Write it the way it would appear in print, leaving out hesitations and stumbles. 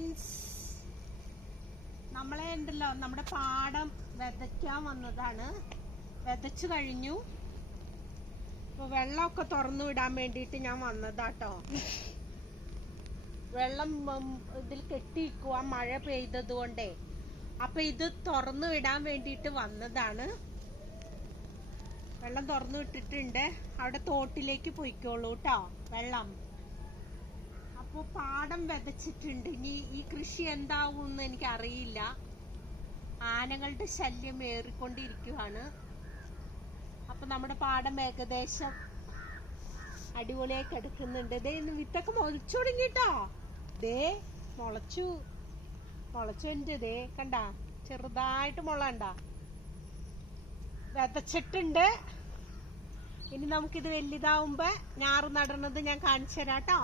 Friends, നമ്മളെ ഉണ്ടല്ലോ നമ്മുടെ പാടം വിതയ്ക്കാൻ വന്നതാണ്. വിതച്ചു കഴിഞ്ഞു. ഇപ്പൊ വെള്ളമൊക്കെ തുറന്നു വിടാൻ വേണ്ടിയിട്ട് ഞാൻ വന്നതാട്ടോ. വെള്ളം ഇതിൽ കെട്ടിയിരിക്കുക, മഴ പെയ്തത് കൊണ്ടേ. അപ്പൊ ഇത് തുറന്നു വിടാൻ വേണ്ടിയിട്ട് വന്നതാണ്. വെള്ളം തുറന്നു വിട്ടിട്ടുണ്ട്. അവിടെ തോട്ടിലേക്ക് പോയിക്കോളൂ കേട്ടോ വെള്ളം. അപ്പൊ പാടം വിതച്ചിട്ടുണ്ട്. ഇനി ഈ കൃഷി എന്താവുമെന്ന് എനിക്ക് അറിയില്ല. ആനകളുടെ ശല്യം ഏറിക്കൊണ്ടിരിക്കുകയാണ്. അപ്പൊ നമ്മുടെ പാടം ഏകദേശം അടിപൊളിയായി കിടക്കുന്നുണ്ട്. ദേ വിത്തൊക്കെ മുളച്ചു തുടങ്ങിട്ടോ. ദേ മുളച്ചു എൻ്റെ. ദേ കണ്ട, ചെറുതായിട്ട് മുള കണ്ട, വിതച്ചിട്ടുണ്ട്. ഇനി നമുക്കിത് വലുതാവുമ്പോ ഞാറ് നടണത് ഞാൻ കാണിച്ചു തരാട്ടോ.